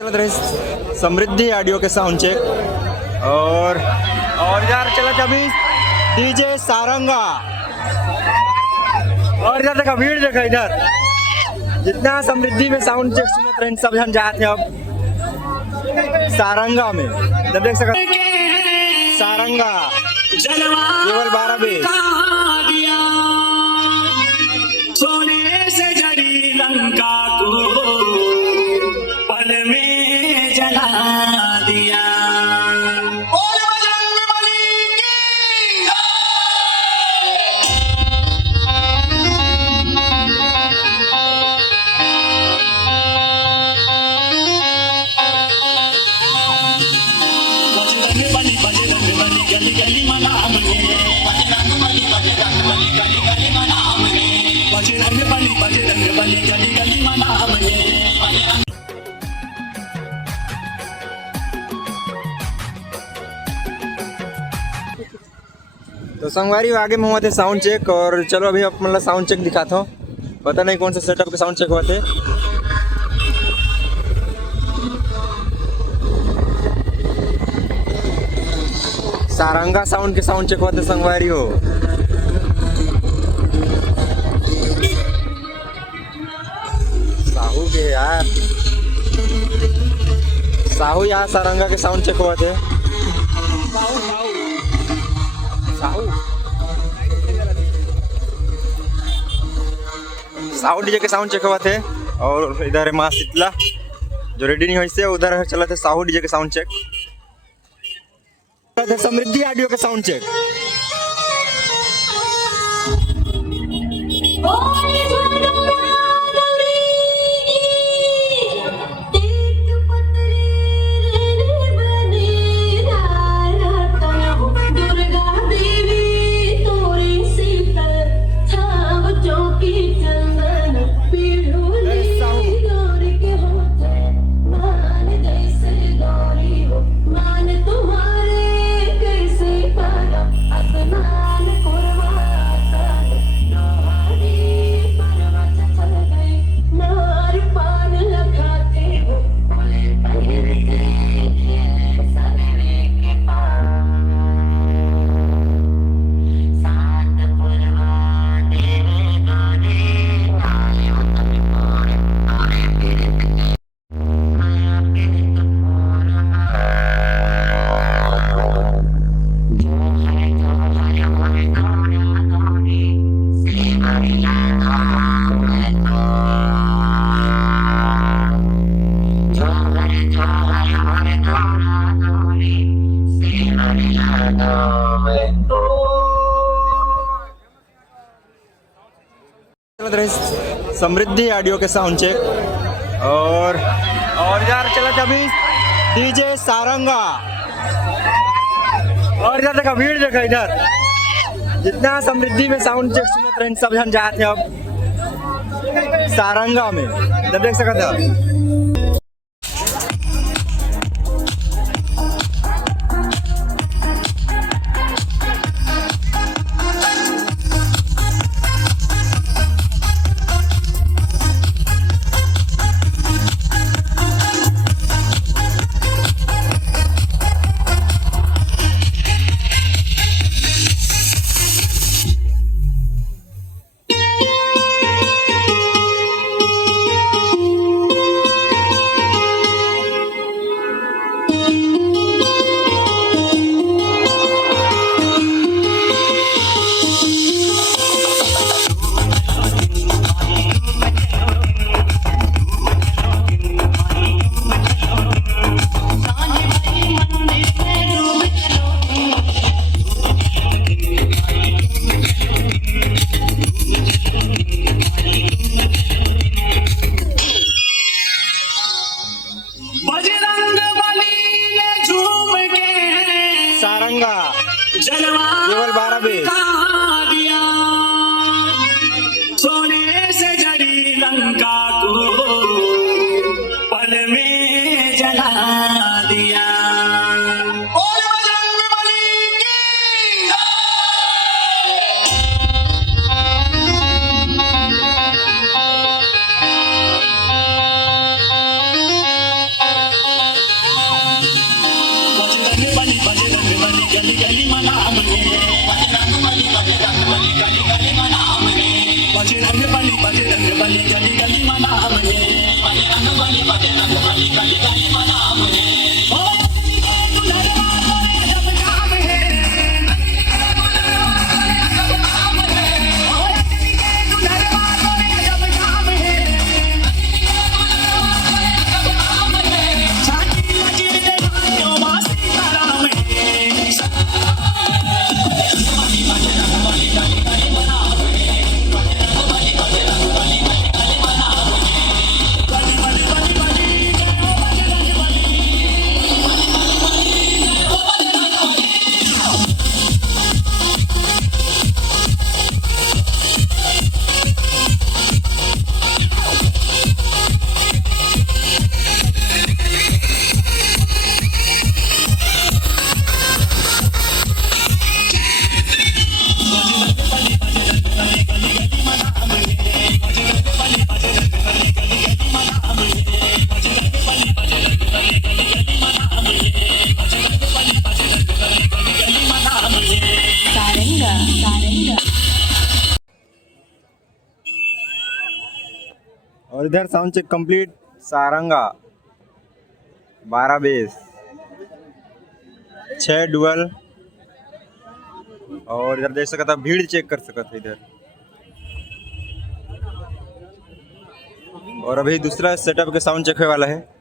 समृद्धि ऑडियो के sound check और यार चला अभी डीजे सारंगा और इधर देखा भीड़ देखा इधर जितना समृद्धि में साउंड चेक सुनते रहे सब जन जाते हैं अब सारंगा में इधर देख सकते सारंगा केवल 12 बेस सोने से जड़ी लंका को पल में जला दिया। तो संगवारी आगे में हुआ थे साउंड चेक और चलो अभी आप मतलब साउंड चेक दिखाता हूँ। पता नहीं कौन सा सेटअप के साउंड चेक हुआ थे। सारंगा साउंड के साउंड चेक हुआ थे संगवारी हो। साहू के यार साहू यहाँ सारंगा के साउंड चेक हुआ थे। साहू डीजे के साउंड चेक हुआ थे और इधर है माँ शीतला जो रेडी नहीं हुई से उधर चला थे साहू डीजे के साउंड चेक। समृद्धि ऑडियो के साउंड चेक समृद्धि ऑडियो के साउंड चेक और यार चला अभी डीजे सारंगा और इधर देखा भीड़ देखा इधर जितना समृद्धि में साउंड चेक सुनते रहे सब जन जाते हैं अब सारंगा में इधर देख सकते हैं। सारंगा केवल 12 बेस सोने से जड़ी लंका को पल में जला दिया। और इधर साउंड चेक कंप्लीट। सारंगा 12 बेस, 6 डुअल। और इधर देख सकता भीड़ चेक कर सकता इधर। और अभी दूसरा सेटअप के साउंड चेक होने वाला है।